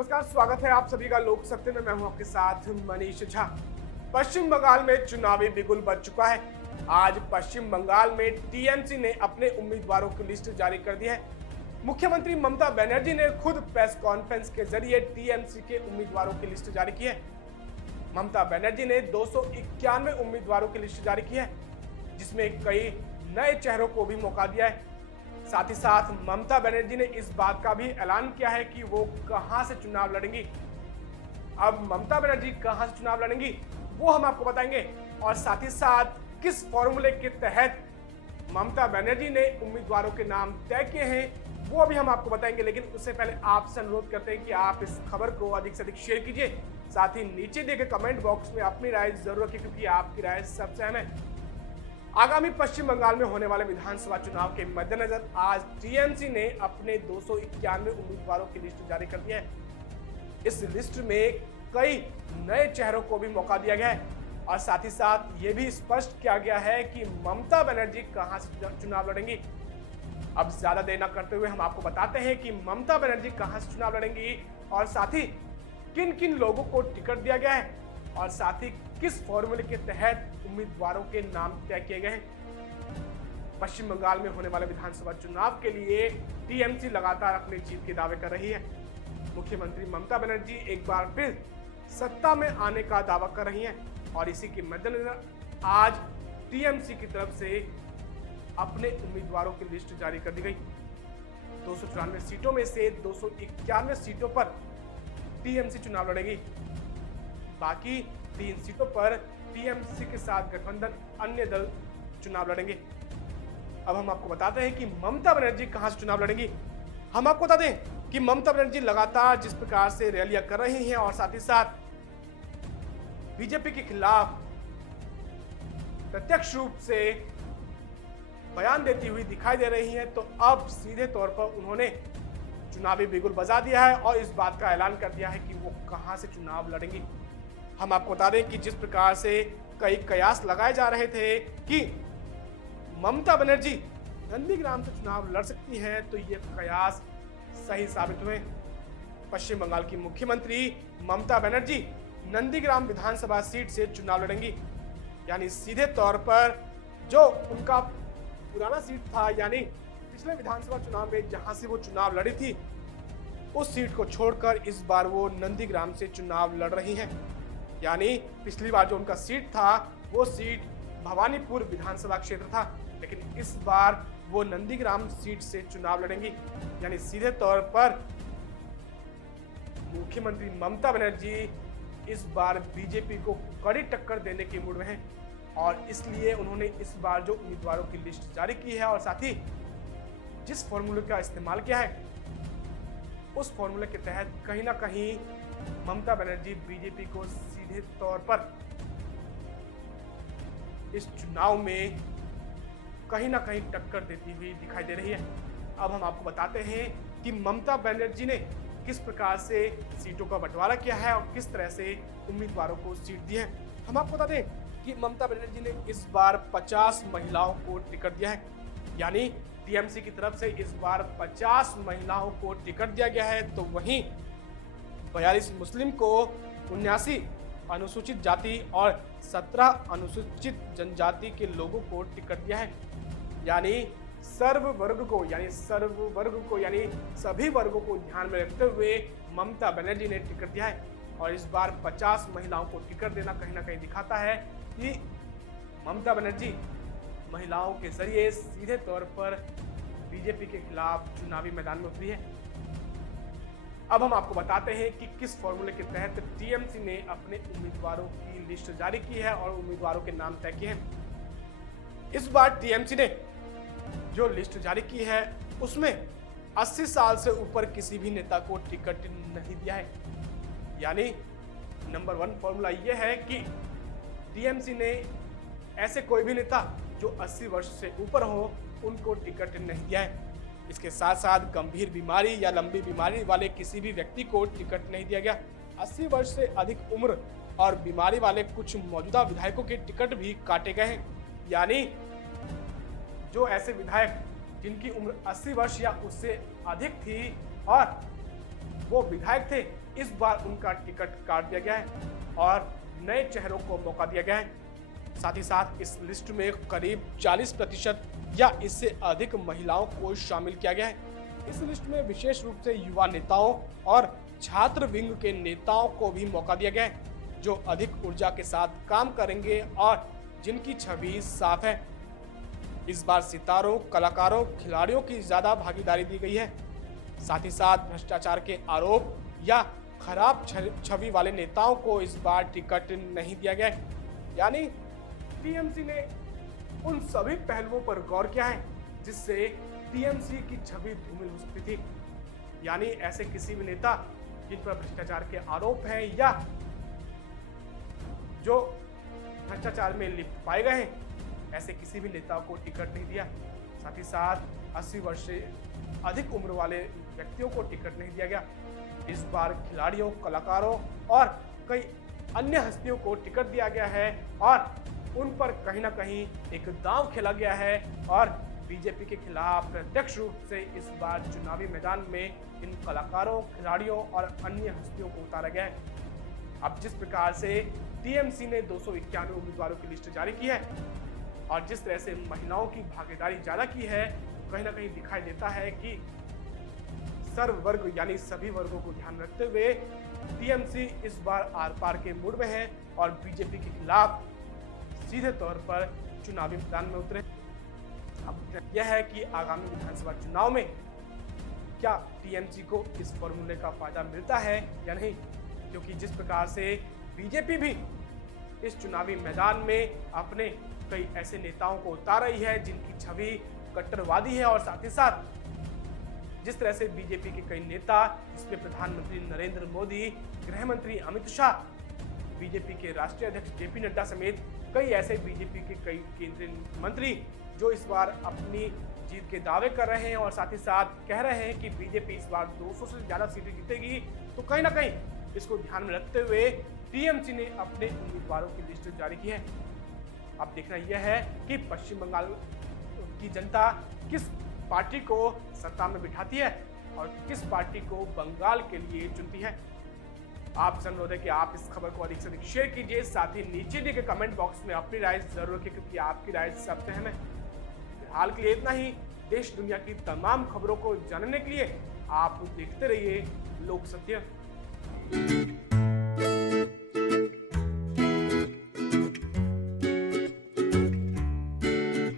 नमस्कार, स्वागत है आप सभी का लोक सत्य में। मैं हूं आपके साथ मनीष झा। पश्चिम बंगाल में चुनावी बिगुल बज चुका है। आज पश्चिम बंगाल में टीएमसी ने अपने उम्मीदवारों की लिस्ट जारी कर दी है। मुख्यमंत्री ममता बनर्जी ने खुद प्रेस कॉन्फ्रेंस के जरिए टीएमसी के उम्मीदवारों की लिस्ट जारी की है। ममता बनर्जी ने 291 उम्मीदवारों की लिस्ट जारी की है, जिसमें कई नए चेहरों को भी मौका दिया है। साथ ही साथ ममता बनर्जी ने इस बात का भी ऐलान किया है कि वो कहां से चुनाव लड़ेंगी। अब ममता बनर्जी कहां से चुनाव लड़ेंगी वो हम आपको बताएंगे, और साथ ही साथ किस फॉर्मूले के तहत ममता बनर्जी ने उम्मीदवारों के नाम तय किए हैं वो भी हम आपको बताएंगे। लेकिन उससे पहले आपसे अनुरोध करते हैं कि आप इस खबर को अधिक से अधिक शेयर कीजिए, साथ ही नीचे दिए गए कमेंट बॉक्स में अपनी राय जरूर रखिए, क्योंकि आपकी राय सबसे अहम है। आगामी पश्चिम बंगाल में होने वाले विधानसभा चुनाव के मद्देनजर आज टीएमसी ने अपने 291 उम्मीदवारों की लिस्ट जारी कर दी है। इस लिस्ट में कई नए चेहरों को भी मौका दिया गया है, और साथ ही साथ ये भी स्पष्ट किया गया है कि ममता बनर्जी कहां से चुनाव लड़ेंगी। अब ज्यादा देर न करते हुए हम आपको बताते हैं कि ममता बनर्जी कहां से चुनाव लड़ेंगी, और साथ ही किन किन लोगों को टिकट दिया गया है, और साथ ही किस फॉर्मूले के तहत उम्मीदवारों के नाम तय किए गए हैं। पश्चिम बंगाल में होने वाले विधानसभा चुनाव के लिए टीएमसी लगातार अपनी जीत के दावे कर रही है। मुख्यमंत्री ममता बनर्जी एक बार फिर सत्ता में आने का दावा कर रही हैं, और इसी के मद्देनजर आज टीएमसी की तरफ से अपने उम्मीदवारों की लिस्ट जारी कर दी गई। 294 सीटों में से 291 सीटों पर टीएमसी चुनाव लड़ेगी। बाकी 3 सीटों पर टीएमसी के साथ गठबंधन अन्य दल चुनाव लड़ेंगे। अब हम आपको बताते हैं कि ममता बनर्जी कहां से चुनाव लड़ेंगी। हम आपको बता दें कि ममता बनर्जी लगातार जिस प्रकार से रैलियां कर रही हैं और साथ ही साथ बीजेपी के खिलाफ प्रत्यक्ष रूप से बयान देती हुई दिखाई दे रही हैं, तो अब सीधे तौर पर उन्होंने चुनावी बिगुल बजा दिया है और इस बात का ऐलान कर दिया है कि वो कहां से चुनाव लड़ेंगी। हम आपको बता दें कि जिस प्रकार से कई कयास लगाए जा रहे थे कि ममता बनर्जी नंदीग्राम से चुनाव लड़ सकती हैं, तो ये कयास सही साबित हुए। पश्चिम बंगाल की मुख्यमंत्री ममता बनर्जी नंदीग्राम विधानसभा सीट से चुनाव लड़ेंगी, यानी सीधे तौर पर जो उनका पुराना सीट था, यानी पिछले विधानसभा चुनाव में जहां से वो चुनाव लड़ी थी, उस सीट को छोड़कर इस बार वो नंदीग्राम से चुनाव लड़ रही हैं। यानी पिछली बार जो उनका सीट था वो सीट भवानीपुर विधानसभा क्षेत्र था, लेकिन इस बार वो नंदीग्राम सीट से चुनाव लड़ेंगी। यानी सीधे तौर पर मुख्यमंत्री ममता बनर्जी इस बार बीजेपी को कड़ी टक्कर देने के मूड में हैं, और इसलिए उन्होंने इस बार जो उम्मीदवारों की लिस्ट जारी की है और साथ ही जिस फॉर्मूले का इस्तेमाल किया है, उस फॉर्मूले के तहत कहीं ना कहीं ममता बनर्जी बीजेपी को सीधे तौर पर इस चुनाव में कहीं ना कहीं टक्कर देती हुई दिखाई दे रही है। अब हम आपको बताते हैं कि ममता बनर्जी ने किस प्रकार से सीटों का बंटवारा किया है और किस तरह से उम्मीदवारों को सीट दी है। हम आपको बता दें कि ममता बनर्जी ने इस बार 50 महिलाओं को टिकट दिया है, यानी टीएमसी की तरफ से इस बार 50 महिलाओं को टिकट दिया गया है, तो वहीं 42 मुस्लिम को, 79 अनुसूचित जाति और 17 अनुसूचित जनजाति के लोगों को टिकट दिया है। यानी सर्व वर्ग को यानी सभी वर्गों को ध्यान में रखते हुए ममता बनर्जी ने टिकट दिया है, और इस बार 50 महिलाओं को टिकट देना कहीं ना कहीं दिखाता है कि ममता बनर्जी महिलाओं के जरिए सीधे तौर पर बीजेपी के खिलाफ चुनावी मैदान में उतरी है। अब हम आपको बताते हैं कि किस फॉर्मूले के तहत टीएमसी ने अपने उम्मीदवारों की लिस्ट जारी की है और उम्मीदवारों के नाम तय किए हैं। इस बार टीएमसी ने जो लिस्ट जारी की है उसमें 80 साल से ऊपर किसी भी नेता को टिकट नहीं दिया है। यानी नंबर 1 फॉर्मूला यह है कि टीएमसी ने ऐसे कोई भी नेता जो 80 वर्ष से ऊपर हो उनको टिकट नहीं दिया है। इसके साथ साथ गंभीर बीमारी या लंबी बीमारी वाले किसी भी व्यक्ति को टिकट नहीं दिया गया। 80 वर्ष से अधिक उम्र और बीमारी वाले कुछ मौजूदा विधायकों के टिकट भी काटे गए हैं। यानी जो ऐसे विधायक जिनकी उम्र 80 वर्ष या उससे अधिक थी और वो विधायक थे, इस बार उनका टिकट काट दिया गया है और नए चेहरों को मौका दिया गया है। साथ ही साथ इस लिस्ट में करीब 40% या इससे अधिक महिलाओं को शामिल किया गया है। इस लिस्ट में विशेष रूप से युवा नेताओं और छात्र विंग के नेताओं को भी मौका दिया गया है, जो अधिक ऊर्जा के साथ काम करेंगे और जिनकी छवि साफ है। इस बार सितारों, कलाकारों, खिलाड़ियों की ज्यादा भागीदारी दी गई है। साथ ही साथ भ्रष्टाचार के आरोप या खराब छवि वाले नेताओं को इस बार टिकट नहीं दिया गया है। यानी टीएमसी ने उन सभी पहलुओं पर गौर किया है जिससे टीएमसी की छवि धूमिल हो सकती थी। यानी ऐसे किसी भी नेता जिन पर भ्रष्टाचार के आरोप हैं या जो भ्रष्टाचार में लिप्त पाए गए हैं, ऐसे किसी भी नेता को टिकट नहीं दिया। साथ ही साथ 80 वर्ष से अधिक उम्र वाले व्यक्तियों को टिकट नहीं दिया गया। इस बार खिलाड़ियों, कलाकारों और कई अन्य हस्तियों को टिकट दिया गया है और उन पर कहीं ना कहीं एक दांव खेला गया है और बीजेपी के खिलाफ प्रत्यक्ष रूप से इस बार चुनावी मैदान में इन कलाकारों, खिलाड़ियों और अन्य हस्तियों को उतारा गया है। अब जिस प्रकार से टीएमसी ने 291 उम्मीदवारों की लिस्ट जारी की है और जिस तरह से महिलाओं की भागीदारी ज्यादा की है, कहीं ना कहीं दिखाई देता है कि सर्व वर्ग यानी सभी वर्गों को ध्यान रखते हुए टीएमसी इस बार आर पार के मूड में है और बीजेपी के खिलाफ सीधे तौर पर चुनावी मैदान में उतरे। अब यह है कि आगामी विधानसभा चुनाव में क्या टीएमसी को इस फॉर्मूले का फायदा मिलता है या नहीं, क्योंकि जिस प्रकार से बीजेपी भी इस चुनावी मैदान में अपने कई ऐसे नेताओं को उतार रही है जिनकी छवि कट्टरवादी है और साथ ही साथ जिस तरह से बीजेपी के कई नेता, जिसमें प्रधानमंत्री नरेंद्र मोदी, गृह मंत्री अमित शाह, बीजेपी के राष्ट्रीय अध्यक्ष जेपी नड्डा समेत कई ऐसे बीजेपी के कई केंद्रीय मंत्री जो इस बार अपनी जीत के दावे कर रहे हैं और साथ ही साथ कह रहे हैं कि बीजेपी इस बार 200 से ज्यादा सीटें जीतेगी, तो कहीं ना कहीं इसको ध्यान में रखते हुए टीएमसी ने अपने उम्मीदवारों की लिस्ट जारी की है। अब देखना यह है कि पश्चिम बंगाल की जनता किस पार्टी को सत्ता में बिठाती है और किस पार्टी को बंगाल के लिए चुनती है। आप अनुरोध है कि आप इस खबर को अधिक से अधिक शेयर कीजिए, साथ ही नीचे दिए गए कमेंट बॉक्स में अपनी राय जरूर रखिए, क्योंकि आपकी राय सबसे अहम है। फिलहाल के लिए इतना ही। देश दुनिया की तमाम खबरों को जानने के लिए आप देखते रहिए लोक सत्य।